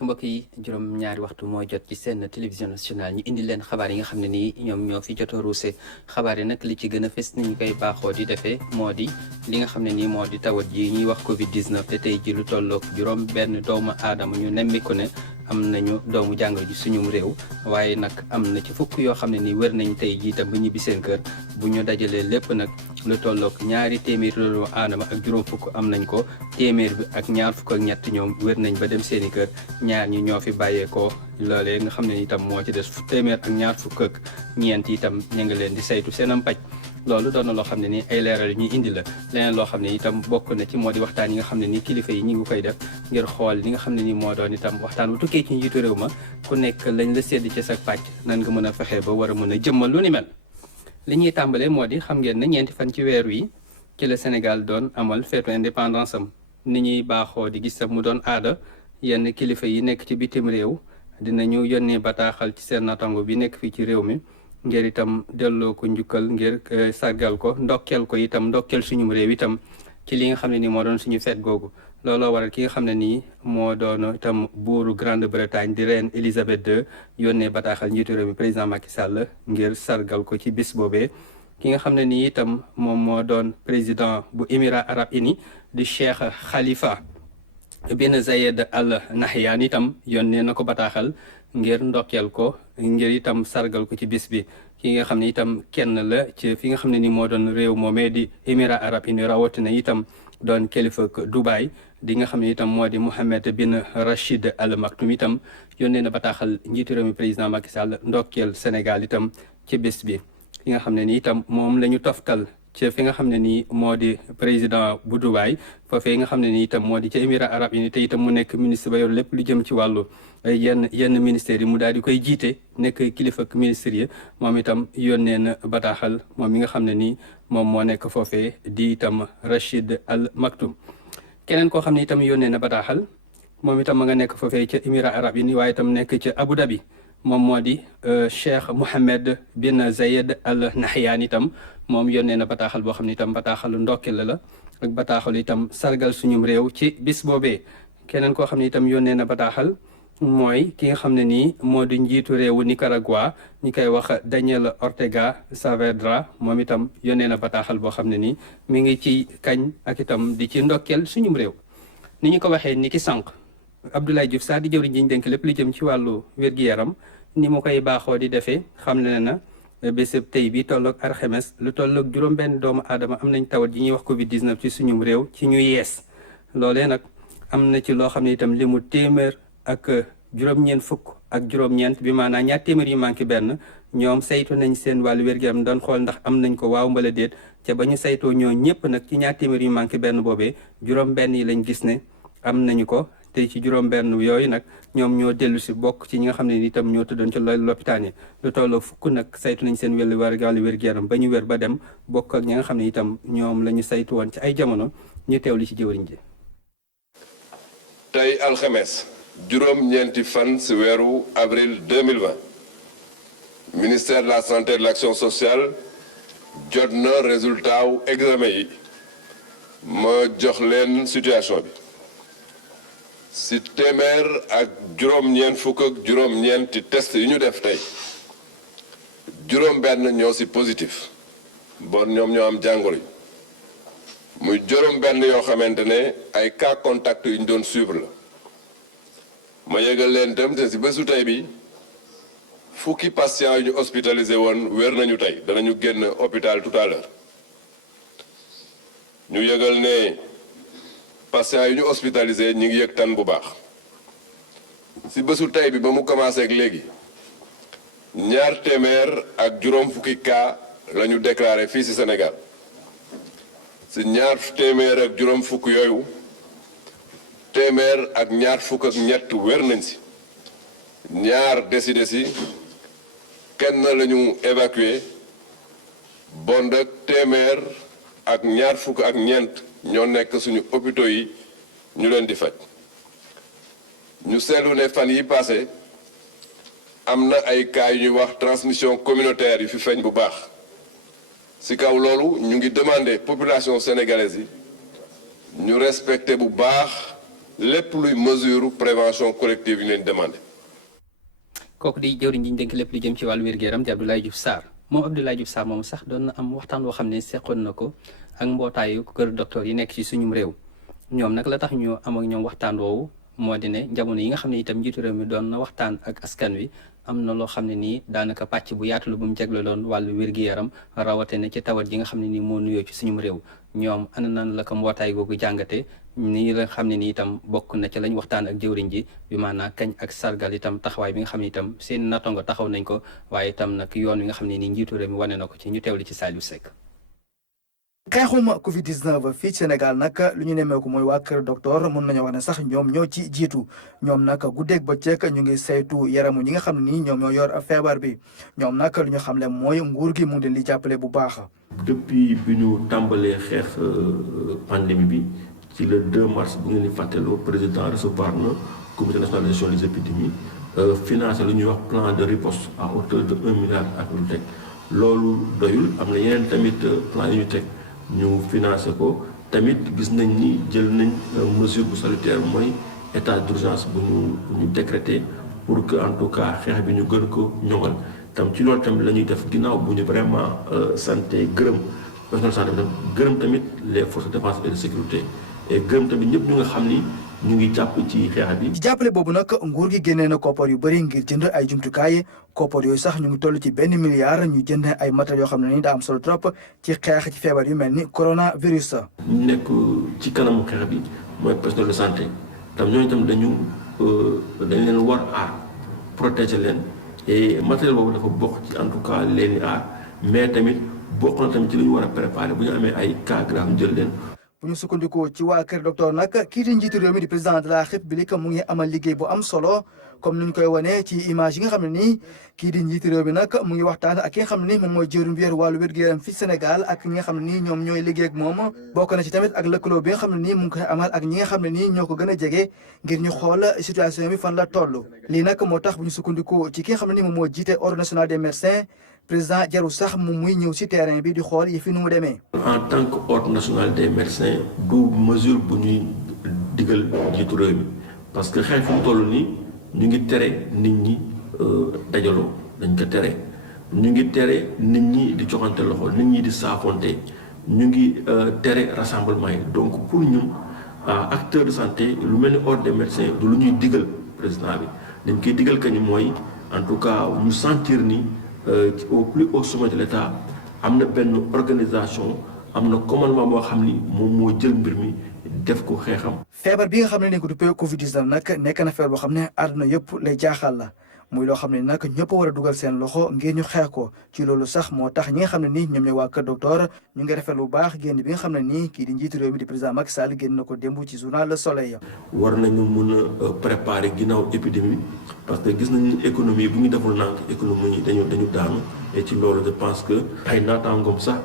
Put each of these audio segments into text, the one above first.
mbokk yi juróom-ñaari waxtu mooy jot ci seen télévision nationale ñu indi leen xabaar yi nga xam ne nii ñoom ñoo fi jot a ruuse xabaar yi nag li ci gën a fës ni ñu koy baaxoo di defee moo di li nga xam ne nii moo di tawat ji ñuy wax Covid 19 te tey ji lu tolloog juróom benn doomu aadama ñu nemmiku ne am nañu doomu jàngoro ji suñum réew waaye nag am na ci fukk yoo xam ne nii wër nañ tey jii tam ba ñibbi seen kër bu ñu dajalee lépp nag lu tolloog ñaari téeméeri doomu aadama ak juróom fukk am nañ ko téeméer bi ak ñaar fukk ak ñett ñoom wër nañ ba dem seeni kër ñaar ñi ñoo fi bàyyeekoo loolee nga xam ne itam moo ci des téeméer ak ñaar fukk ak ñeent itam ñu ngi leen di saytu seenam paj loolu doon na loo xam ne ni ay leeral ñuy indi la leneen loo xam ne itam bokk na ci moo di waxtaan yi nga xam ne ni kilifa yi ñi ngi koy def ngir xool li nga xam ne ni moo doon itam waxtaan bu tukkee ci njiitu réew ma ku nekk lañ la sédd ci sa pàcc nan nga mën a fexe ba war a mën a jëmmal lu ni mel li ñuy tàmbalee moo di xam ngeen ne ñeenti fan ci weer wi ci la Sénégal doon amal feetu indépendance am ni ñuy baaxoo di gis mu doon aada yenn kilifa yi nekk ci bitim réew dinañu yónnee bataaxal ci seen natango bi nekk fii ci réew mi ngir itam delloo ko njukkal ngir sargal ko ndokkeel ko itam ndokkeel suñum réew itam ci li nga xam ne nii moo doon suñu feet googu looloo waral ki nga xam ne nii moo doon itam buuru Grande-Bretagne di reine Elisabeth II yónnee bataaxal njiitu réew mi président Macky Sall ngir sargal ko ci bis boobee ki nga xam ne nii itam moom moo doon président bu Émirats arabes unis di Cheikh Khalifa bin Zayed Al Nahyan itam yónnee na ko bataaxal ngir ndokkeel ko ngir itam sargal ko ci bis bi ki nga xam ne itam kenn la ci fi nga xam ne ni moo doon réew moomee di Émirats arabes unis rawatina itam doon kilifa Dubaï di nga xam ne itam moo di Mohammed bin Rachid Al Maktoum itam yónnee na bataaxal njiitu réew mi président Macky Sall ndokkeel Sénégal itam ci bis bi ki nga xam ne ni itam moom la ñu toftal ci fi nga xam ne nii moo di président bu Dubaï foofee nga xam ne nii itam moo di ca Émirats arabes unis te itam mu nekk ministre ba yor lépp lu jëm ci wàllu yenn ministères yi mu daal di koy jiite nekk kilifa ak ministres yi moom itam yónnee na bataaxal moom mi nga xam ne nii moom moo nekk foofee di itam Rachid Al Maktoum keneen koo xam ne itam yónnee na bataaxal moom itam ma nga nekk foofee ca Émirats arabes unis waaye itam nekk ca Abu Dhabi moom moo di Cheikh Mohammed bin Zayed Al Nahyan itam moom yónnee na bataaxal boo xam ne itam bataaxalu ndokkeel la ak bataaxalu itam sargal suñum réew ci bis boobee keneen koo xam ne itam yónnee na bataaxal mooy ki nga xam ne nii moo di njiitu réewu Nicaragua ñi koy wax Daniel Ortega Saavedra moom itam yónnee na bataaxal boo xam ne nii mi ngi ci kañ ak itam di ci ndokkeel suñum réew ni ñu ko waxee ni ki sànq Abdoulaye Diouf Sarr di jëwriñ ji ñu dénk lépp li jëm ci wàllu wér-gi-yaram ni mu koy baaxoo di defee xam ne na bésëb tey bi tolloog alxames lu tolloog juróom-benn doomu aadama am nañ tawat ji ñuy wax Covid 19 ci suñum réew ci ñu yees loolee nag am na ci loo xam ne itam li mu téeméer ak juróom-ñeent fukk ak juróom-ñeent bi maanaam ñaar téeméer yu manqué benn ñoom saytu nañ seen wàllu wér-gi-yaram doon xool ndax am nañ ko waaw mbala déet te ba ñu saytoo ñoo ñëpp nag ci ñaar téeméer yu manqué benn boobee juróom-benn yi lañ gis ne am nañu ko te ci juróom-benn yooyu nag ñoom ñoo dellu si bokk ci ñi nga xam ne itam ñoo tëddoon ci lopitaan yi lu tolloo fukk nag saytu nañ seen wàllu wér-gu-yaram ba ñu wér ba dem bokk ak ñi nga xam ne itam ñoom la ñu saytu woon ci ay jamono ñu teew li ci jëwriñ ji. tey alxames juróom-ñeenti fan si weeru avril 2020 ministère de la santé et de l'action sociale jot na résultat wu examen yi ma jox leen situation bi. si téeméer ak juróom-ñeent fukk ak juróom-ñeenti test yu ñu def tey juróom-benn ñoo si positif bon ñoom ñoo am jàngoro yi muy juróom-benn yoo xamante ne ay cas contact yu ñu doon suivre la ma yëgal leen itam te si bésu tey bi fukki patient yu ñu hospitalisé woon wér nañu tey danañu génn hôpital tout à l'heure ñu yëgal ne patients yi ñu hospitalisé ñi ngi yëg tan bu baax ci bésu tey bi ba mu commencé ak léegi ñaar téeméer ak juróom fukki cas la ñu déclaré fii ci Sénégal ci ñaar téeméer ak juróom fukk yooyu téeméer ak ñaar fukk ak ñett wér nañ ci ñaar décédé ci kenn la ñu évacué bon ak téeméer ak ñaar fukk ak ñeent ñoo nekk suñu hôpitaux yi ñu leen di faj ñu seetlu ne fan yi passé am na ay cas yu ñuy wax transmission communautaire yu fi feeñ bu baax ci kaw loolu ñu ngi demander population sénégalaise yi ñu respecter bu baax lépp luy mesure prévention collective yi leen demandé. kooku di jëwriñ ji ñu dénk lépp lu jëm ci wàllu wér-gu-yaram di Abdoulaye Diouf Sarr moom Abdoulaye Diouf Sarr moom sax doon na am waxtaan woo xam ne seqoon na ko ak mbootaayu kër docteur yi nekk ci suñum réew ñoom nag la tax ñu am ak ñoom waxtaan woowu moo di ne jamono yi nga xam ne itam njiitu réew mi doon na waxtaan ak askan wi am na loo xam ne nii daanaka pàcc bu yaatu la bu mu jagleeloon wàllu wér-gu-yaram rawatina ci tawat ji nga xam ne nii moo nuyoo ci suñum réew ñoom ana nan la ko mbootaay googu jàngate nii la xam ne nii itam bokk na ci lañ waxtaan ak jëwriñ ji bi maanaam kañ ak sargal itam taxawaay bi nga xam ne itam seen nattongo taxaw nañ ko waaye itam nag yoon wi nga xam ne nii njiitu réew mi wane na ko ci ñu teewli ci Saliou Seck. xeexum Covid-19 fii ci Sénégal nag lu ñu nemmeeku mooy waa kër docteur mën nañoo wax ne sax ñoom ñoo ci jiitu ñoom nag guddeeg bëccëg ñu ngi saytu yaramu ñi nga xam ne nii ñoom ñoo yor feebar bi ñoom nag lu ñu xamle mooy nguur gi mu ngi leen di jàppale bu baax. depuis bi ñu tàmbalee xeex pandémie bi ci le 2 mars bu ngeen di fàttaloo président recevoir na comité national de gestion des épidémies financé lu ñuy wax plan de riposte à hauteur de 1 milliard ak lu teg loolu doyul am na yeneen tamit plan yu ñu teg. ñu financé ko tamit gis nañ ni jël nañ mesure bu salutaire mooy état d'urgence bu ñu décrété pour que en tout cas xeex bi ñu gën ko ñoŋal tam ci loolu tamit la ñuy def ginnaaw bu ñu vraiment santé gërëm personnel santé bi gërëm tamit les forces de défense et de sécurité et gërëm tamit ñëpp ñu nga xam ni ñu ngi jàpp ci xeex bi. ci jàppale boobu nag nguur gi génnee na koppar yu bëri ngir jënd ay jumtukaay koppar yooyu sax ñu ngi toll ci 1 milliard ñu jënd ay matériels yoo xam ne ni daa am solo trop ci xeex ci feebar yu mel ni coronavirus. ñu nekk ci kanamu xeex bi mooy personnel de santé tam ñooñu tam dañ leen war aar protéger leen et matériel boobu dafa bokk ci en tout cas leen i aar mais tamit bokk na tamit ci li ñu war a préparer bu ñu amee ay cas grave jël leen. bu ñu sukkandikoo ci waa kër docteur nag kii di njiitu réew mi di président de la république mu ngi amal liggéey bu am solo comme ni ñu koy wane ci image yi nga xam ne nii kii di njiitu réew mi nag mu ngi waxtaan ak ki nga xam ne nii moom mooy jëwriñ bi yor wàllu wér-gu-yaram fii Sénégal ak ñi nga xam ne nii ñoom ñooy liggéey ak moom bokk na ci tamit ak lëkkaloo bi nga xam ne nii mu ngi koy amal ak ñi nga xam ne nii ñoo ko gën a jege ngir ñu xool situation bi fan la toll lii nag moo tax bu ñu sukkandikoo ci ki nga xam ne nii moom moo jiite ordre national des médecins président jarul sax moom muy ñëw ci terrain bi di xool yi fi nu mu demee. en tant que ordre national des médecins du mesure bu ñuy digal jiitu réew mi parce que xeex fu mu toll nii ñu ngi tere nit ñi dajaloo dañ ko tere ñu ngi tere nit ñi di joxante loxo nit ñi di saafonte ñu ngi tere rassemblement yi donc pour ñun acteur de santé lu mel ni ordre des médecins du lu ñuy digal président bi dañ koy digal que ni mooy en tout cas ñu sentir ni. Au plus haut sommet de l'État am na benn organisation am na commandement boo xam ni moom moo jël mbir mi def ko xeexam. feebar bi nga xam ne dañ ko duppee Covid-19 nag nekk na feebar boo xam ne àdduna yëpp lay jaaxal la muy loo xam ne nag ñëpp war a dugal seen loxo ngir ñu xeex ko ci loolu sax moo tax ñi nga xam ne nii ñoom ñooy waa kër docteur ñu ngi rafetlu bu baax génn bi nga xam ne nii kii di njiitu réew mi di président Macky Sall génn na ko démb ci journal Le Soleil. war nañu mën a préparer ginnaaw épidémie parce que gis nañu économie bu ñu deful nànk économie yi dañu daanu et ci loolu je pense que ay naataangoom sax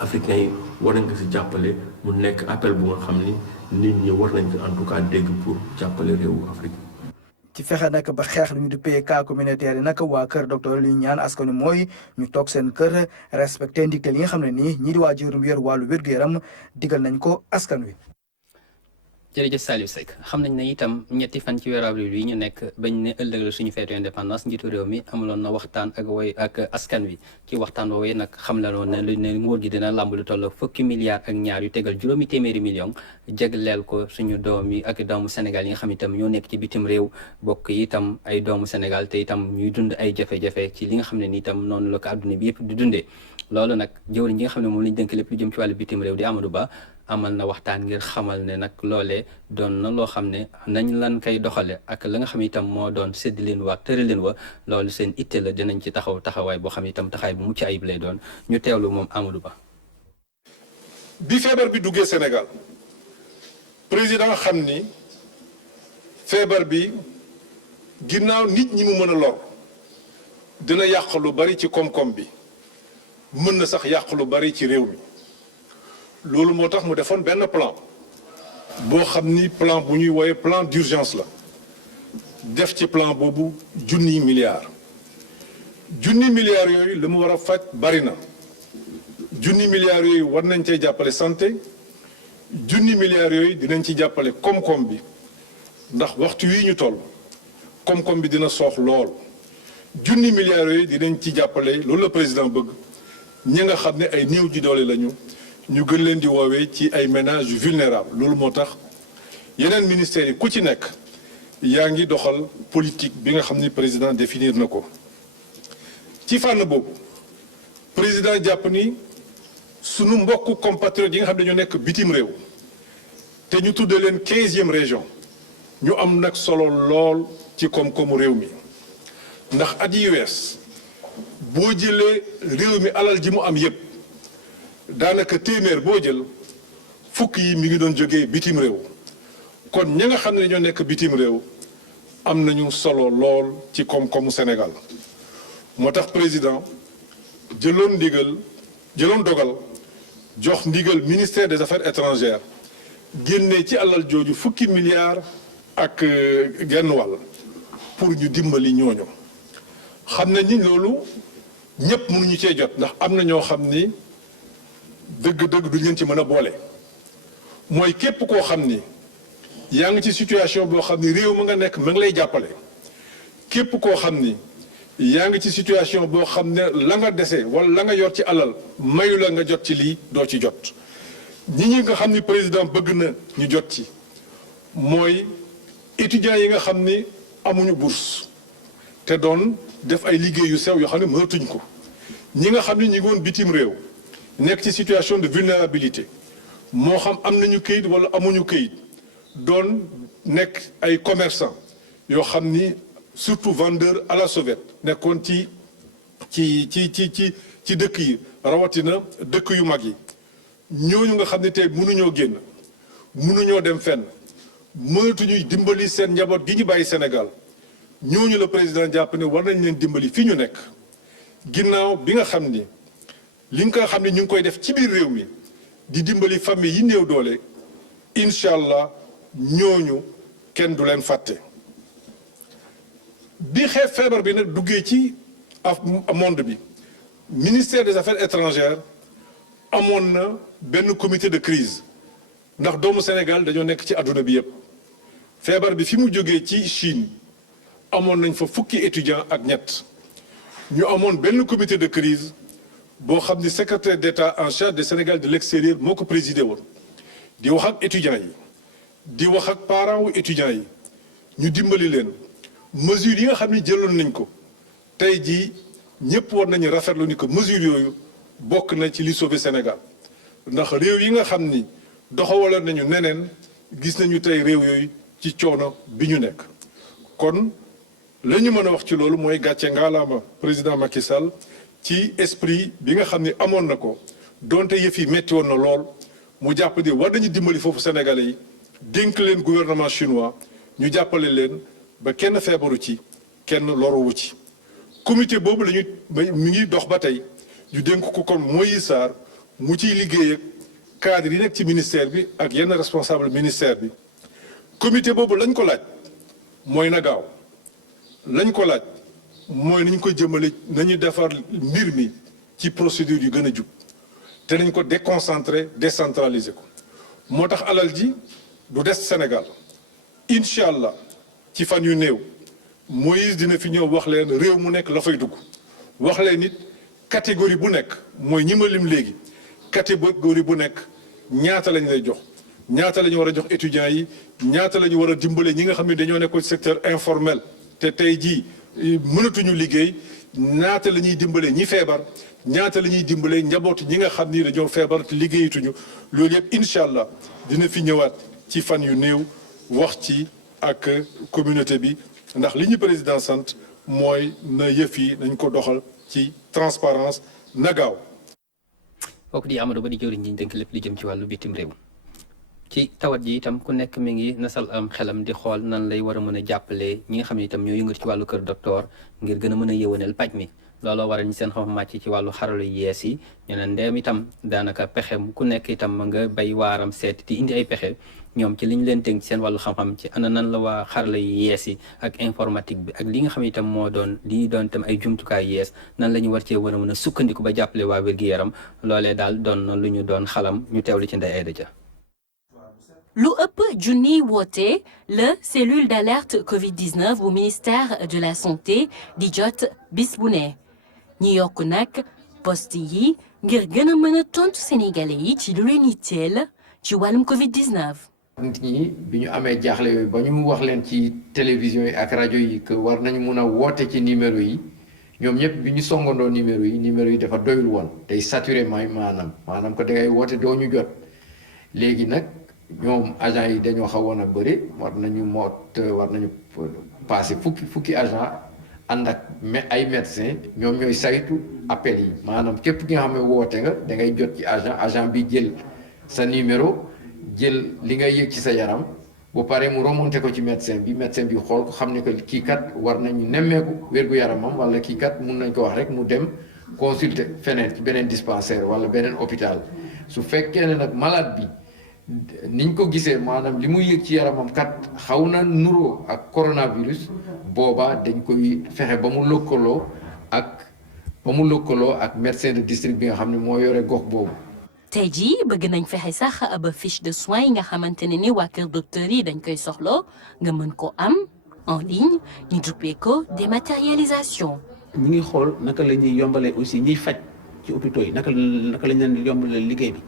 africains yi war nañ ko si jàppale mu nekk appel bu nga xam ni nit ñi war nañ ko en tout cas dégg pour jàppale réewu Afrique. ci fexe nag ba xeex lu ñu duppee cas communautaire yi nag waa kër docteur li ñu ñaan askan wi mooy ñu toog seen kër respecté ndigal yi nga xam ne nii ñii di waa jëwriñ bi yor wàllu wér-gu-yaram digal nañ ko askan wi. jërëjëf Saliou Seck xam nañ ne itam ñetti fan ci weeru avril yi ñu nekk bañ ne ëllëg la suñu feetu indépendance njiitu réew mi amaloon na waxtaan ak askan wi ci waxtaan woowee nag xam la woon ne nguur gi dina làmb lu toll fukki milliards ak ñaar yu tegal juróomi téeméeri millions jagleel ko suñu doom yi ak doomu Sénégal yi nga xam itam ñoo nekk ci bitim réew bokk itam ay doomu Sénégal te itam ñuy dund ay jafe-jafe ci li nga xam ne ni itam noonu la ko àdduna bi yëpp di dundee loolu nag jëwriñ ji nga xam ne moom lañ dénk lépp lu jëm ci wàllu bitim réew di Amadou Ba amal na waxtaan ngir xamal ne nag loolee doon na loo xam ne nañ lan koy doxale ak la nga xam itam moo doon sédd leen wa tëral leen wa loolu seen itte la dinañ ci taxawaay boo xam itam taxawaay bu mucc ayib lay doon ñu teewlu moom Amadou Ba. bi feebar bi duggee Sénégal président xam ni feebar bi ginnaaw nit ñi mu mën a lor dina yàq lu bari ci koom-koom bi mën na sax yàq lu bari ci réew mi. loolu moo tax mu defoon benn plan boo xam ni plan bu ñuy woowe plan d'urgence la def ci plan boobu junniy milliards yooyu li mu war a faj bari na junni milliards yooyu war nañ cee jàppale santé junni milliards yooyu dinañ ci jàppale koom-koom bi ndax waxtu wi ñu toll koom-koom bi dina soox lool junni milliards yooyu dinañ ci jàppale loolu la président bëgg ñi nga xam ne ay néew ji doole lañu ñu gën leen di woowee ci ay ménages vulnérables loolu moo tax yeneen ministères yi ku ci nekk yaa ngi doxal politique bi nga xam ni président définir na ko ci fànn boobu président jàpp ni sunu mbokku compatriotes yi nga xam ne dañoo nekk bitim réew te ñu tuddee leen 15e région ñu am nag solo lool ci koom-koomu réew mi ndax at yi wees boo jëlee réew mi alal ji mu am yépp daanaka téeméer boo jël fukk yi mi ngi doon jógee bitim réew kon ña nga xam ne ñoo nekk bitim réew am nañu solo lool ci koom-koomu Sénégal moo tax président jëloon dogal jox ndigal ministère des affaires étrangères génnee ci alal jooju fukki milliards ak genn wàll pour ñu dimbali ñooñu xam nañ ni loolu ñëpp mënuñu cee jot ndax am na ñoo xam ni dëgg-dëgg duñ leen ci mën a boole mooy képp koo xam ni yaa ngi ci situation boo xam ni réew ma nga nekk ma ngi lay jàppale képp koo xam ni yaa ngi ci situation boo xam ne la nga dese wala la nga yor ci alal mayu la nga jot ci lii doo ci jot ñi nga xam ni président bëgg na ñu jot ci mooy étudiants yi nga xam ni amuñu bourse te doon def ay liggéey yu sew yoo xam ne mënatuñ ko ñi nga xam ni ñi ngi woon bitim réew nekk ci situation de vulnérabilité moo xam am nañu këyit wala amuñu këyit doon nekk ay commerçant yoo xam ni surtout vendeur à la sauvette nekkoon ci dëkk yi rawatina dëkk yu mag yi ñooñu nga xam ne tey mënuñoo génn mënuñoo dem fenn mënatuñuy dimbali seen njaboot gi ñu bàyyi Sénégal ñooñu la président jàpp ne war nañ leen dimbali fi ñu nekk ginnaaw bi nga xam ni li nga xam ne ñu ngi koy def ci biir réew mi di dimbali famille yi néew doole incha allah ñooñu kenn du leen fàtte. bi feebar bi nag duggee ci monde bi ministère des affaires étrangères amoon na benn comité de crise ndax doomu Sénégal dañoo nekk ci àdduna bi yépp feebar bi fi mu jógee ci Chine amoon nañ fa fukki étudiants ak ñett ñu amoon benn comité de crise boo xam ni secrétaire d'État en charge du Sénégal de l'extérieur moo ko présidé woon di wax ak étudiants yi di wax ak parents wu étudiants yi ñu dimbali leen mesures yi nga xam ni jëloon nañ ko tey jii ñëpp war nañu rafetlu ni que mesures yooyu bokk na ci li sauver Sénégal ndax réew yi nga xam ni doxawaloon nañu neneen gis nañu tey réew yooyu ci coono bi ñu nekk. kon la ñu mën a wax ci loolu mooy gàcce ngaalaama président Macky Sall ci esprit bi nga xam ni amoon na ko donte yëf yi metti woon na lool mu jàpp ni war nañu dimbali foofu Sénégalais yi dénk leen gouvernement chinois ñu jàppale leen. ba kenn feebaru ci kenn loruwu ci comité boobu lañu mi ngi dox ba tey ñu dénk ko kon Moïse Sarr mu ciy liggéey ak cadre yi nekk ci ministère bi ak yenn responsable ministère bi comité boobu lañ ko laaj mooy na gaaw lañ ko laaj mooy nañ ko jëmale nañu defar mbir mi ci procédure yu gën a jub te nañ ko déconcentrer décentraliser ko moo tax alal ji du des Sénégal incha allah ci fan yu néew Moïse dina fi ñëw wax leen réew mu nekk la fay dugg wax leen nit catégorie bu nekk mooy ñi ma lim léegi catégorie bu nekk ñaata lañ lay jox ñaata la ñu war a jox étudiants yi ñaata la ñu war a dimbale ñi nga xam ne dañoo nekkoon secteur informel te tey jii mënatuñu liggéey ñaata la ñuy dimbale ñi feebar ñaata la ñuy dimbale njabootu ñi nga xam ni dañoo feebar te liggéeyatuñu loolu yëpp incha allah dina fi ñëwaat ci fan yu néew wax ci ak communauté bi ndax li ñu président sant mooy na yëf yi nañ ko doxal ci transparence na gaaw. kooku di Amadou Ba di jëwriñ ñi ñu dénk lépp li jëm ci wàllu bitim réew. ci tawat ji itam ku nekk mi ngi nasal am xelam di xool nan lay war a mën a jàppale ñi nga xam ne itam ñoo yëngatu ci wàllu kër docteur ngir gën a mën a yëwaneel paj mi looloo waral ñi seen xam màcc ci wàllu xaralu yees yi ñu ne ndeem itam daanaka pexe ku nekk itam ma nga bay waaram seet di indi ay pexe ñoom ci li ñu leen tënk ci seen wàllu xam-xam ci ana nan la waa xarala yu yees yi ak informatique bi ak li nga xam ne itam moo doon li doon itam ay jumtukaay yees nan la ñu war cee war a mën a sukkandiku ba jàppale waa wér-gi-yaram loolee daal doon na lu ñu doon xalam ñu teewlu ci Ndeye Aïda Dia lu ëpp junniy woote la cellule d'alerte Covid-19 bu ministère de la santé di jot bis bu ne ñi yokk nag poste yi ngir gën a mën a tontu sénégalais yi ci lu leen yitteel ci wàllum Covid-19. nit ñi bi ñu amee jaaxle yooyu ba ñu wax leen ci télévision yi ak rajo yi que war nañu mun a woote ci numéro yi ñoom ñëpp bi ñu songandoo numéro yi dafa doyul woon tey saturé maanaam ko dangay woote doo ñu jot léegi nag ñoom agent yi dañoo xawoon a bëri war nañu passé fukki agent ànd ak ay médecin ñoom ñooy saytu appel yi maanaam képp ki nga xam ne woote nga da ngay jot ci agent bi jël sa numéro jël li nga yëg ci sa yaram bu paree mu remonté ko ci médecin bi xool ko xam ne que kii kat war nañu nemmeeku wérgu yaramam wala kii kat mun nañ ko wax rek mu dem consulter feneen ci beneen dispensaire wala beneen hôpital su fekkee ne nag malade bi niñ ko gisee maanaam li muy yëg ci yaramam kat xaw na nuroo ak coronavirus boobaa dañ koy fexe ba mu lëkkaloo ak médecin de district bi nga xam ne moo yore gox boobu. tey jii bëgg nañ fexe sax ba fiche de soins yi nga xamante ne ni waa kër docteur yi dañ koy soxla nga mën ko am en ligne ñu duppee ko dématérialisation. ñu ngi xool naka la ñuy yombalee aussi ñiy faj ci hôpitaux yi naka lañ leen yombalee liggéey bi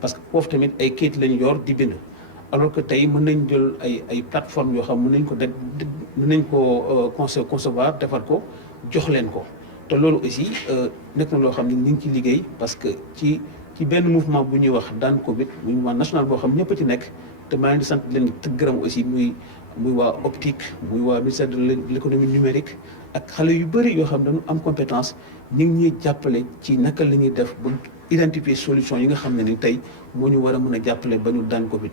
parce que foofu tamit ay kayit lañu yor di bind alors que tey mën nañ jël ay plateformes yoo xam mën nañ ko concevoir defar ko jox leen ko te loolu aussi nekk na loo xam ne ñu ngi ci liggéey parce que ci benn mouvement bu ñuy wax daan Covid mouvement national boo xam ñëpp a ci nekk te maa ngi di sant leen te gërëm aussi muy waa optique muy waa ministère de l'économie numérique ak xale yu bëri yoo xam ne dañu am compétence ñu ngi ñuy jàppale ci naka la ñuy def ba identifier solution yi nga xam ne ni tey moo ñu war a mën a jàppale ba ñu daan Covid.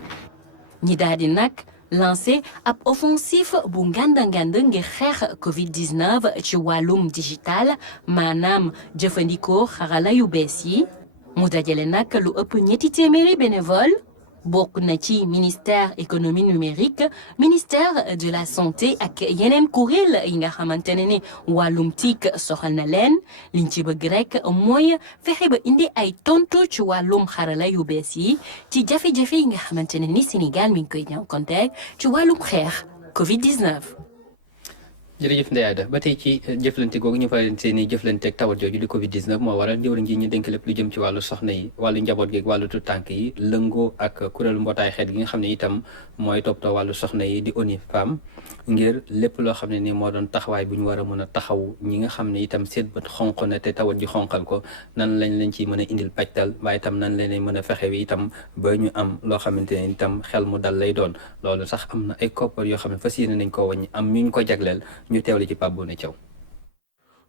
ñi daal di nag lancé ab offensive bu nganda ngir xeex Covid-19 ci wàllum digital maanaam jëfandikoo xarala yu bees yi mu dajale nag lu ëpp 200 bénévole bokk na ci ministère économie numérique ministère de la santé ak yeneen kuréel yi nga xamante ne ni wàllum TIC soxal na leen liñ ci bëgg rek mooy fexe ba indi ay tontu ci wàllum xarala yu bees yi ci jafe-jafe yi nga xamante ne ni Sénégal mi ngi koy jànkoonte ci wàllum xeex Covid-19. jërëjëf Ndeye Aida ba tey ci jëflante googu ñu fa leen seeni jëflante ak tawat jooju di Covid-19 moo waral jëwriñ ji ñu dénk lépp lu jëm ci wàllu soxna yi wàllu njaboot gi ak wàllu tuut-tànk yi lëngoo ak kuréelu mbootaay xeet gi nga xam ne itam mooy toppatoo wàllu soxna yi di ONU Femmes ngir lépp loo xam ne ni moo doon taxawaay bu ñu war a mën a taxaw ñi nga xam ne itam seen bët xonq na te tawat ji xonqal ko nan lañ leen ciy mën a indil pajtal waaye itam nan lañ leen mën a fexe wi itam ba ñu am loo xamante ne itam xel mu dal lay doon loolu sax am na ay koppar yoo xam ne fas yéene nañ koo wàññi am ñu ko jagleel ñu teewle ci Pape Boné Thiaw.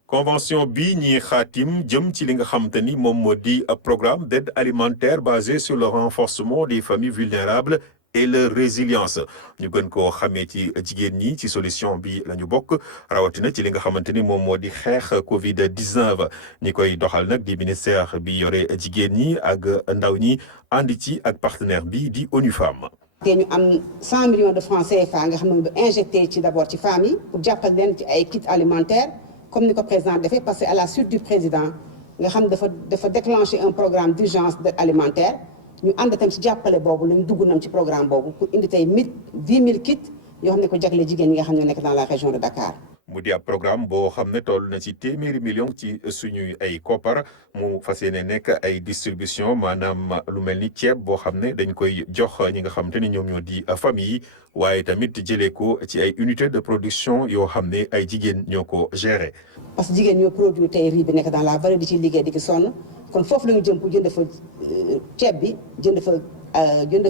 convention bi ñi xaatim jëm ci li nga xamante ni moom moo di programme d'aide alimentaire basé sur le renforcement des familles vulnérables et leur résilience ñu gën koo xamee ci jigéen ñi ci solution bi la ñu bokk rawatina ci li nga xamante ni moom moo di xeex Covid-19 ñi koy doxal nag di ministère bi yore jigéen ñi ak ndaw ñi ànd ci ak partenaire bi di ONU Femmes. te ñu am 100 millions de francs CFA nga xam ne injecté ci d'abord ci femmes yi pour jàppal leen ci ay kits alimentaires comme ni ko président defee parce que à la suite du président nga xam dafa déclencher un programme d'urgence d'aide alimentaire ñu ànd tam ci jàppale boobu lañ dugg nam ci programme boobu pour indi tey 10 000 kits yoo xam ne ko jagle jigéen ñi nga xam ne nekk dans la région de Dakar. mu di ab programme boo xam ne toll na ci téeméeri million ci suñuy ay koppar mu fas yéene nekk ay distribution maanaam lu mel ni ceeb boo xam ne dañ koy jox ñi nga xam te ni ñoom ñoo di famille yi waaye tamit jëlee ko ci ay unité de production yoo xam ne ay jigéen ñoo ko gérer. parce que jigéen ñoo produit tey riz bi nekk dans la vallée di ci liggéey di ci sonn kon foofu la ñu jëm pour jënd fa ceeb bi jënd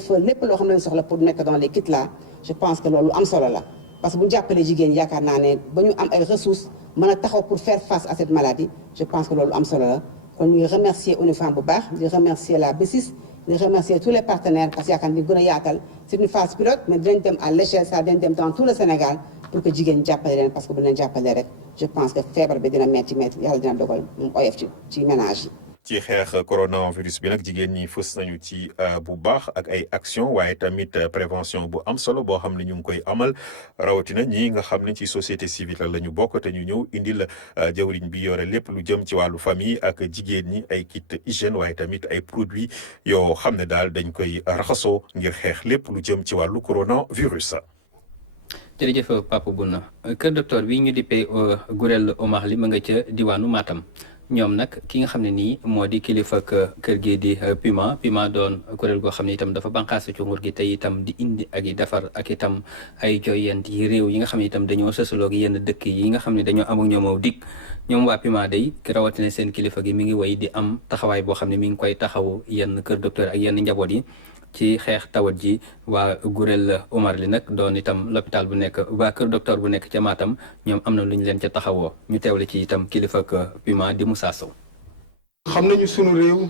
fa lépp loo xam ne lañ soxla pour nekk dans les kits là je pense que loolu am solo la. parce que bu ñu jàppalee jigéen yaakaar naa ne ba ñu am ay ressources mën a taxaw pour faire face à cette maladie je pense que loolu am solo la kon ñu ngi remercier ONU Femmes bu baax di remercier la BICIS di remercier tous les partenaires parce que yaakaar naa ni gën a yaatal c'est une phase pilote mais dinañ dem à l'échelle ça dinañ dem dans tout le Sénégal pour que jigéen jàppale leen parce que bu leen jàppalee rek je pense que feebar bi dina metti yàlla dina dogal mu oyof ci ménage yi. ci xeex coronavirus bi nag jigéen ñi fës nañu ci bu baax ak ay action waaye tamit prévention bu am solo boo xam ne ñu ngi koy amal rawatina ñi nga xam ne ci société civile la ñu bokk te ñu ñëw indi la jawriñ bi yore lépp lu jëm ci wàllu famille ak jigéen ñi ay kit hygiène waaye tamit ay produits yoo xam ne daal dañ koy raxasoo ngir xeex lépp lu jëm ci wàllu coronavirus. jërëjëf Papa Bouna kër docteur bi ñu dippee Gurel Omar li ma nga ca diwaanu Matam ñoom nag ki nga xam ne nii moo di kilifa kër gi di Puma doon kuréel goo xam ne itam dafa bànqaasu ci nguur gi te itam di indi ak i defar ak itam ay joyant yi réew yi nga xam ne itam dañoo sësaloog yenn dëkk yi nga xam ne dañoo am ak ñoom dig ñoom waa Puma day rawatina seen kilifa gi mi ngi way di am taxawaay boo xam ne mi ngi koy taxawu yenn kër docteur ak yenn njaboot yi ci xeex tawat ji. waa Gurel Omar li nag doon itam l'hôpital bu nekk waa kër docteur bu nekk ca Matam ñoom am na lu ñu leen ca taxawoo ñu teewle ci itam kilifa ak Puma di Moussa Sow. xam nañu sunu réew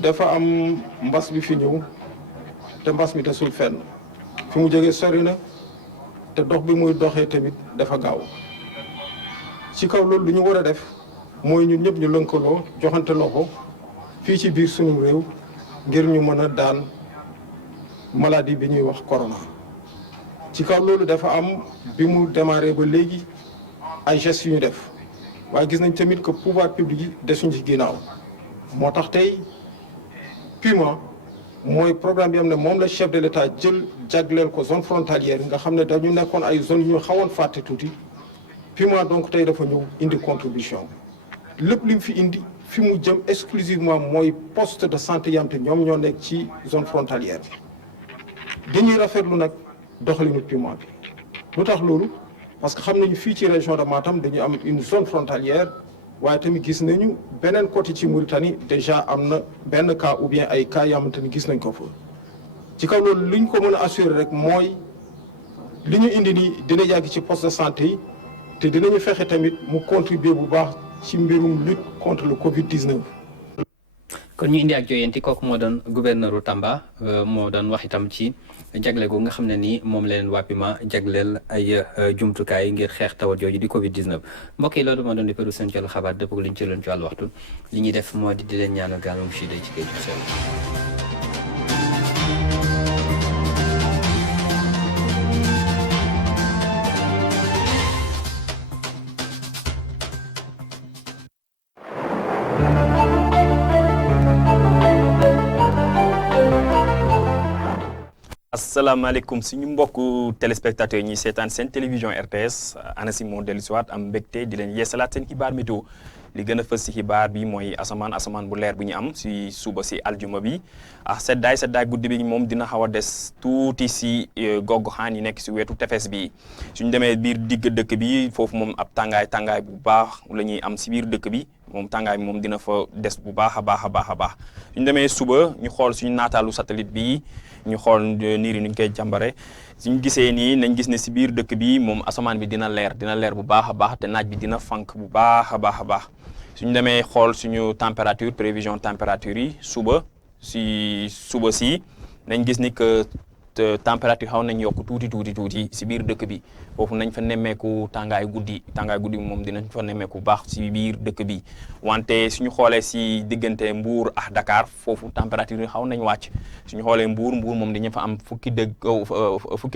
dafa am mbas bi fi ñëw te mbas mi desul fenn fi mu jógee sori na te dox bi muy doxee tamit dafa gaaw ci kaw loolu lu ñu war a def mooy ñun ñëpp ñu lënkaloo joxante loxo fii ci biir sunu réew ngir ñu mën a daan maladie bi ñuy wax corona. ci kaw loolu dafa am bi mu démarré ba léegi ay gestes yu ñu def waaye gis nañ tamit que pouvoir public yi desuñ ci ginnaaw moo tax tey Puma mooy programme bi am ne moom la chef de l'État jël jagleel ko zone frontalière nga xam ne dañu nekkoon ay zones yu ñu xawoon fàtte tuuti Puma donc tey dafa ñëw indi contribution lépp li mu fi indi fi mu jëm exclusivement mooy poste de santé yam te ñoom ñoo nekk ci zone frontalière bi dañuy rafetlu nag doxalinu Puma bi lu tax loolu parce que xam nañu fii ci région de Matam dañu am une zone frontalière waaye tamit gis nañu beneen côté ci Mauritanie déjà am na benn cas ou bien ay cas yoo xamante ni gis nañ ko fa ci kaw loolu li ñu ko mën a assurer rek mooy li ñu indi nii dina yàgg ci poste de santé yi te dinañu fexe tamit mu contribuer bu baax ci mbirum lutte contre le Covid-19. kon ñu indi ak joyanti kooku moo doon gouverneuru Tamba moo doon wax itam ci jagle gu nga xam ne nii moom leen waa Puma jagleel ay jumtukaay ngir xeex tawat jooju di Covid-19 mbokk yi loolu moo doon di peru seen colu xabaar dëppag li ñu ci loon ci wàllu waxtu li ñuy def moo di leen ñaanal gàllam si day ci kay ju xew. asalaamaaleykum suñu mbokku téléspectateurs ñi seetaan seen télévision RTS ANACIM moo dellu si waat am mbégte di leen yeesalaat seen xibaar météo li gën a fës si xibaar bi mooy asamaan bu leer bu ñu am si suba si aljuma bi seddaay guddi bi moom dina xaw a des tuuti si gogg xaan yi nekk si wetu tefes bi suñu demee biir digg dëkk bi foofu moom ab tàngaay bu baax la ñuy am si biir dëkk bi moom tàngaay bi moom dina fa des bu baax a baax suñu demee suba ñu xool suñu naataalu satellite bi ñu xool niir yi ñu koy jàmbare suñu gisee nii nañ gis ne si biir dëkk bi moom asamaan bi dina leer bu baax a baax te naaj bi dina fank bu baax a baax suñu demee xool suñu température prévision température yi suba si nañ gis ni que température xaw nañ yokk tuuti si biir dëkk bi foofu nañ fa nemmeeku tàngaay guddi moom dinañ fa nemmeeku bu baax si biir dëkk bi wante suñu xoolee si diggante Mbour ak Dakar foofu température yi xaw nañ wàcc suñu xoolee Mbour moom dañu fa am fukki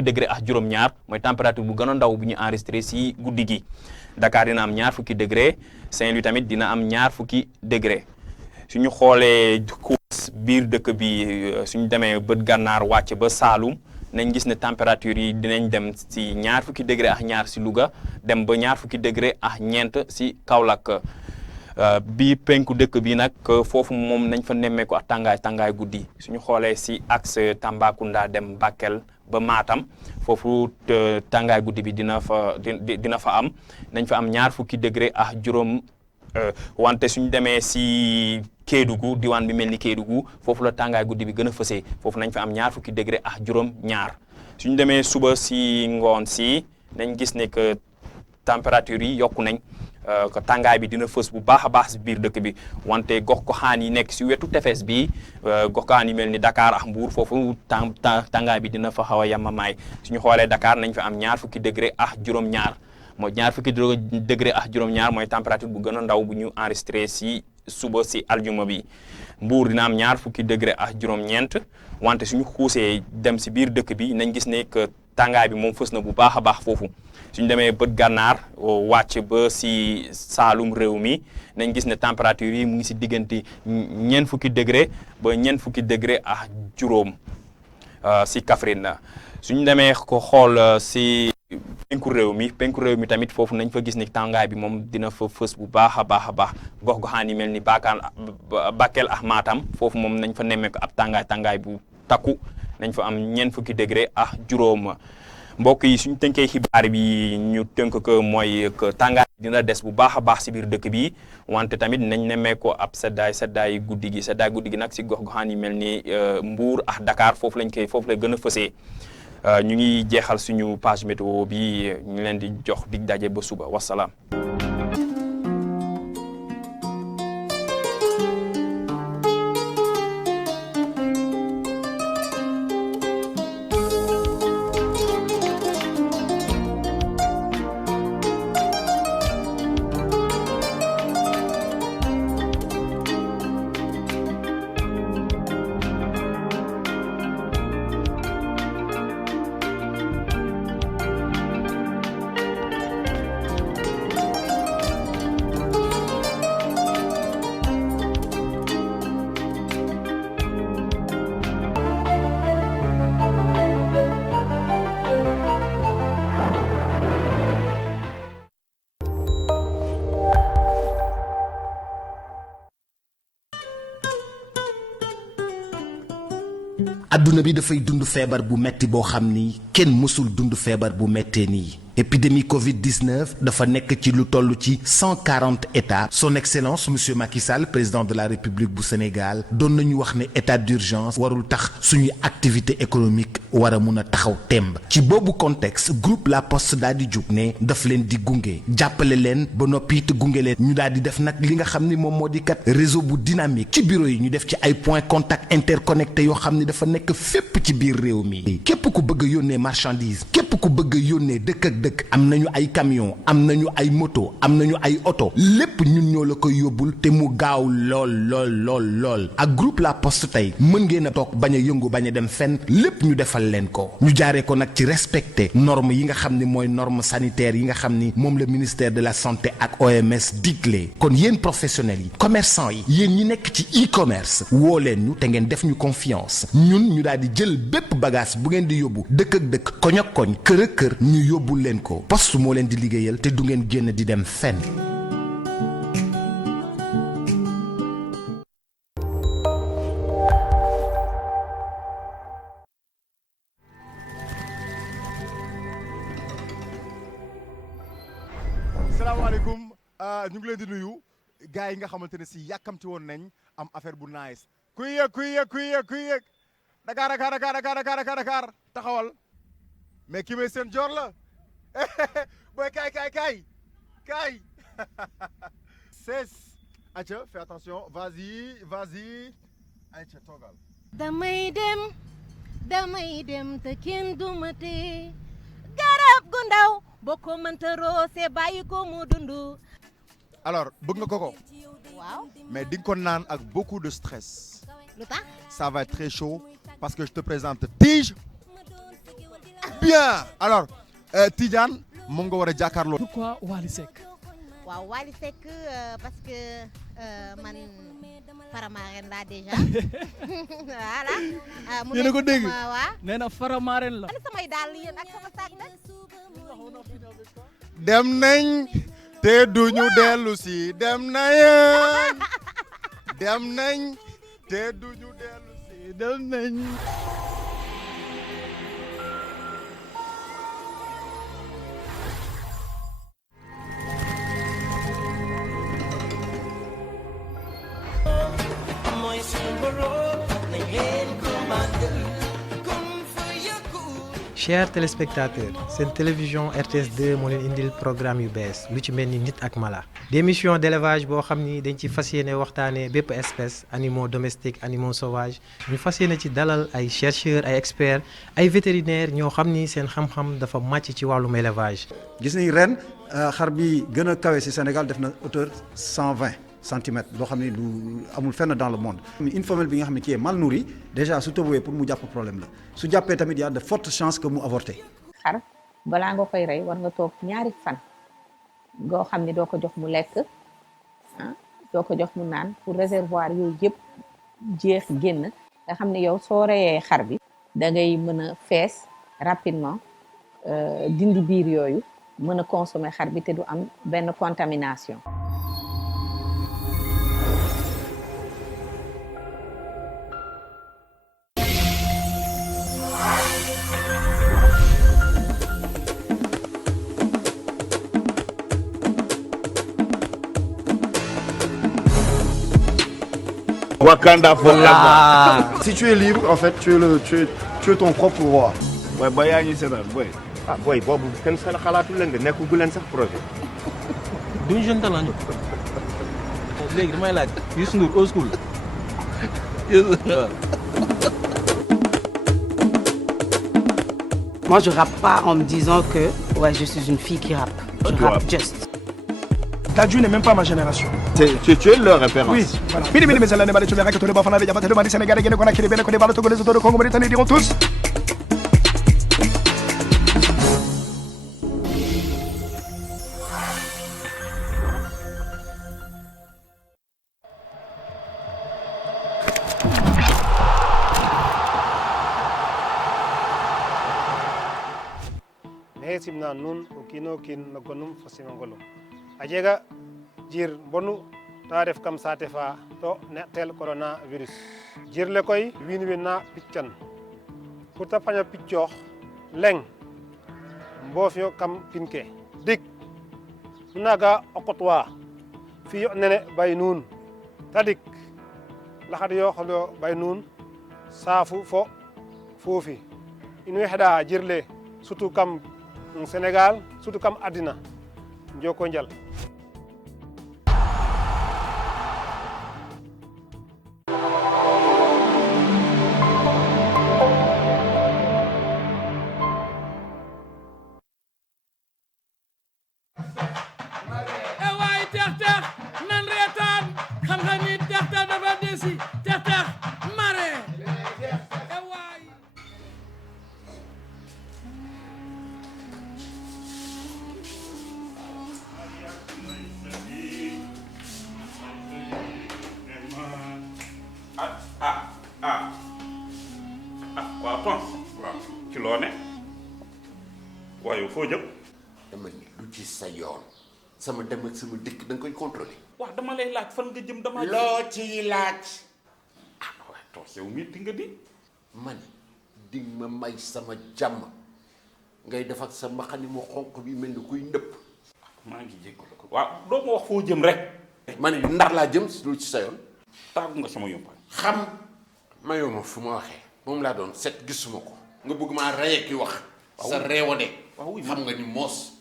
degré ak juróom-ñaar mooy température bu gën a ndaw bu ñu enregistré si guddi gi Dakar dina am ñaar fukki degré Saint-Louis tamit dina am ñaar fukki degré suñu xoolee biir dëkk bi suñu demee bët gànnaar wàcc ba Saalum nañ gis ne température yi dinañ dem si ñaar fukki degré ak ñaar si Louga dem ba ñaar fukki degré ak ñeent si Kaolack bi penku dëkk bi nag foofu moom nañ fa nemmeeku ak tàngaay guddi suñu xoolee si axe Tambacounda dem Bakel ba Matam foofu tàngaay guddi bi dina fa am nañ fa am ñaar fukki degré ak juróom wante suñu demee si Kédougou diwaan bi mel ni Kédougou foofu la tàngaay guddi bi gën a fësee foofu nañ fa am ñaar fukki degré ak juróom-ñaar suñu demee suba si ngoon si nañ gis ne que température yi yokku nañ que tàngaay bi dina fës bu baax a baax si biir dëkk bi wante gox-goxaan yi nekk si wetu tefes bi gox-goxaan yi mel ni Dakar ak Mbour foofu tàngaay bi dina fa xaw a yemamaay suñu xoolee Dakar nañ fa am ñaar fukki degré ak juróom-ñaar mooy ñaar fukki degré ak juróom-ñaar mooy température bu gën a ndaw bu ñu enregistré si suba si aljuma bi. Mbuur dina am 20 degré ak juróom-ñeent wante suñu xuusee dem si biir dëkk bi nañ gis ne que tàngaay bi moom fës na bu baax a baax foofu. suñu demee bët gànnaar wàcc ba si saalum réew mi nañ gis ne température yi mu ngi si diggante 40 degré ba 40 degré ak juróom si Kaffrine suñu demee ko xool si penku réew mi tamit foofu nañ fa gis ni tàngaay bi moom dina fa fës bu baax a baax gox-goxaan yi mel ni Bakel ak Matam foofu moom nañ fa nemmee ko ab tàngaay bu takku nañ fa am 40 degré ak juróom. mbokk yi suñu tënkee xibaar bi ñu tënk ko mooy que tàngaay dina des bu baax a baax si biir dëkk bi wante tamit nañ nemmee ko ab seddaay guddi gi nag si gox-goxaan yi mel ni Mbour ak Dakar foofu lay gën a fësee. ñu ngi jeexal suñu page météo bi ñu leen di jox dig daje ba suba wasalaam. adduna bi dafay dund feebar bu metti boo xam ni kenn mësul dund feebar bu mettee nii épidémie Covid-19 dafa nekk ci lu toll ci 140 états son excellence monsieur Macky Sall président de la République bu Sénégal doon nañu wax ne état d'urgence warul tax suñuy activité économique war a mun a taxaw temb ci boobu contexte groupe La Poste daal di jug ne daf leen di gunge jàppale leen ba noppi it gunge leen ñu daal di def nag li nga xam ni moom moo di kat réseau bu dynamique ci bureau yi ñu def ci ay points contact interconnectés yoo xam ni dafa nekk fépp ci biir réew mi képp ku bëgg a yónnee marchandise képp ku bëgg a yónnee dëkk ak dëkk am nañu ay camion am nañu ay moto am nañu ay oto lépp ñun ñoo la koy yóbbul te mu gaaw lool ak groupe La Poste tey mën ngeen a toog bañ a yëngu bañ a dem fenn lépp ñu defal leen ko ñu jaaree ko nag ci respecter normes yi nga xam ni mooy normes sanitaires yi nga xam ni moom le ministère de la santé ak OMS digle kon yéen professionnels yi commerçants yi yéen ñi nekk ci e-commerce woo leen ñu te ngeen def ñu confiance ñun ñu daal di jël bépp bagage bu ngeen di yóbbu dëkk ak dëkk koñ ak koñ kër ak kër ñu yóbbul leen ko Poste moo leen di liggéeyal te du ngeen génn di dem fenn. salaamaaleykum ñu ngi leen di nuyu gars yi nga xamante ne si yàkkamti woon nañ am affaire bu nice kuy yëg Dakar taxawal mais ki may seen joor la booy kaay 16 aca fais attention vas-y aca toogal damay dem te kenn duma te garab gu ndaw boo ko mënta roose bàyyi ko mu dundu alors bëgg nga koko waaw mais di nga ko naan ak beaucoup de stress lu tax ça va être très chaud parce que je te présente Tige bien alors Tidiane moom nga war a jàkkaarloo. pourquoi Wally Seck. waaw Wally Seck parce que man Faramaren laa déjà voilà. yéen a ko dégg waaw nee na Faramaren la. ana samay dàll yéen ak sama sac nag. dem nañ te duñu dellu si dem nañ te duñu dellu si dem nañ. chers téléspectateurs seen télévision RTS 2 moo leen indil programme yu bees lu ci mel ni nit ak mala d'émission d'élevage boo xam ni dañ ci fas yéene waxtaanee bépp espèce animaux domestiques animaux sauvages ñu fas yéene ci dalal ay chercheurs ay experts ay vétérinaires ñoo xam ni seen xam-xam dafa màcc ci wàllum élevage. gis nañ ren xar bi gën a kawe ci Sénégal def na hauteur 120 centimètres loo xam ne du amul fenn dans le monde. une femelle bi nga xam ne qui est mal nourrie déjà su tëbooyee pour mu jàpp problème la su jàppee tamit y a de fortes chances que mu avorter. xar balaa nga koy rey war nga toog ñaari fan goo xam ne doo ko jox mu lekk doo ko jox mu naan pour réservoir yooyu yëpp jeex génn nga xam ne yow soo reyee xar bi da ngay mën a fees rapidement dindi biir yooyu mën a consommer xar bi te du am benn contamination. Wakanda forever. Si tu es libre, en fait, tu es ton propre roi. Ouais, boy, yaa ngi seetaan boy. Ah boy, boobu kenn seen xalaatul leen de nekku leen sax projet. duñu jeune talent ñu. léegi damay laaj Youssou Ndour old school. Moi, je rappe pas en me disant que ouais, je suis une fille qui rappe. Je rappe just. Dadju n'est même pas ma génération. Tu es leur référence. Oui, voilà. Mesdames et messieurs, tu verras que tous les Bafana, les Diabates, les Mali, Sénégalais, Guinée, Conakry, les Bénin, Côte d'Ivoire, le Togo, les Autos, le Congo, Mauritanie, diront tous. simna nun o kino kin no gonum fo simangolum a jega jir bonu ta ref kam sate fa to ne'tel coronavirus jirle koy wiin we na piccan pour ta paña piccoox leng mboofyo kam pin ke dik nu naga o qotwa fiyo nene bay nuun ta dik laxad yo xolo bay nuun saafu fo foofi in way xeɗa jirle surtout kam Sénégal surtout kam adina njoko njal ewaay tex tex nan reetaan xam nga ni tex tex dafa desi tex tex mare ewaay waaw Tons waaw ci loo ne waaye foo jëm dama ni lu ci sa yoon sama dem ak sama dëkk da nga koy contrôler waaw dama lay laaj fan nga jëm dama loo ciy laaj waaye Tons yow mii di nga di man di ma may sama jàmm ngay def ak sa mbaxani mu xonq bi mel ni kuy ndëpp maa ngi jéggalu ko waaw doo ma wax foo jëm rek ma ne ndar laa jëm lu ci sa yoon tàggu nga sama yumpaañ xam mayoo ma fu ma waxee moom laa doon set gisuma ko nga bëgg maa reye ki wax sa reewade xam nga ni moos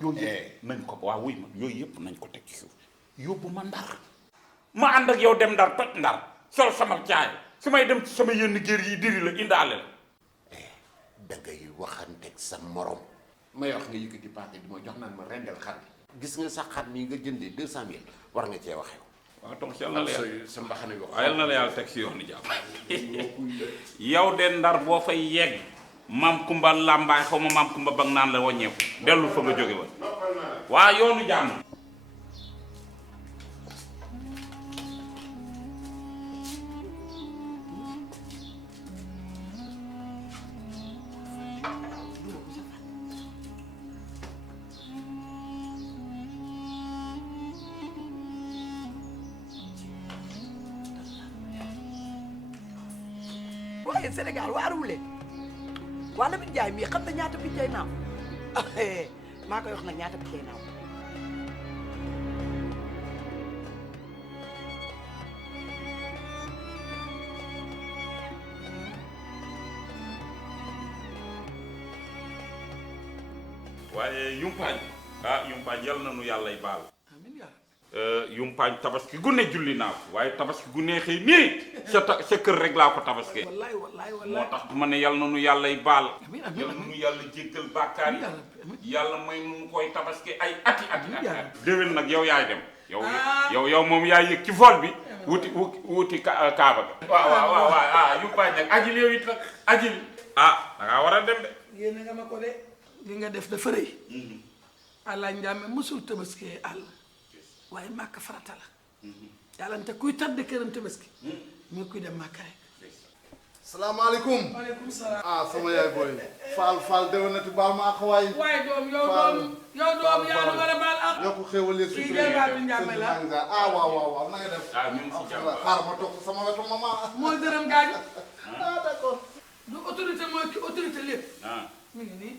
yooyu yëpp nañ ko waaw wuy ma yooyu yëpp nañ ko teg ci suuf yóbbu ma ndar ma ànd ak yow dem ndar toj ndar sol sama caay su may dem ci sama yenn géer yi diri la indaale la da ngay waxanteeg sa morom may wax nga yëkkati paake di ma jox naan ma rendel xar gis nga sa xar mii nga jëndee 200 000 war nga cee waxee waaw donc yàlla na la yàlla sa mbaxane bi waaw yàlla na la yàlla teg si yoon ni jàpp yow de ndar boo fay yegg maam kumba làmbaay xaw ma maam kumba bag naan la wàññeeku dellu fa nga jóge woon waa yoonu jàmm waaye Sénégal waaruwulee waa Lamine Ndiaye mii xam na ñaata piccay naaw maa koy wax nag ñaata piccay naaw waaye yumpaañ yumpaañ yal na nu yàllay baal yumpaañ tabaski gu ne julli naa ko waaye tabaski gu neexee nii sa kër rek laa ko tabaskee moo tax ma ne yal na nu yàllay baal yal na nu yàlla jéggal bàkkaar yi yàlla may nu koy tabaski ay ati déwén nag yow yaay dem yow moom yaa yëg ci vol bi wuti kaaba ga. waaw yumpaañ nag ajil yow it nag ajil. da ngaa war a dem de. yéen nga ma ko de li nga def dafa rëy. àlla njàmme mësul tabaskee àll waaye màkk farata la. yàlla te kuy tàdd këram tabaski. muy kuy dem màkk rek. salaamaaleykum. maaleykum salaam. sama yaay booy. Fall déwénati baal ma ak waay. waaye doom yow doom yaa ngi war a baal ak. yokku xéwal yeeg kii jërbaatu njàmme la. waaw na nga def. ñun si jàmm xaar ma toog sama wetu mama. mooy dërëm gaañu. d'accord. du autorité mooy ki autorité lépp. mi ngi nii.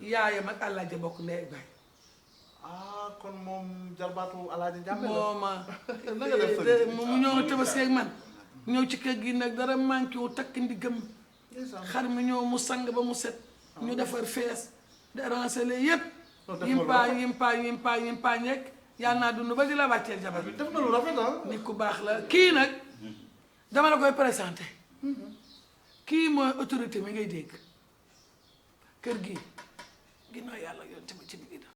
yaayam ak Alaaji bokk ndey ak baay. kon moom jarbaatu Alaaji Njàmme la. mooma na nga def mu ñëw tabaski ak man. ñëw ci kër gi nag dara manqué wu takk ndigam. xar mi ñëw mu sang ba mu set. ñu defar fees. de rancélé yépp. yimpaañ rek. yàlla naa dund ba di la wàcceel jabar bi. def na lu rafet nit ku baax la kii nag. dama la koy présenté. kii mooy autorité mi ngay dégg. kër gi ginnaaw yàlla yoon tamit ci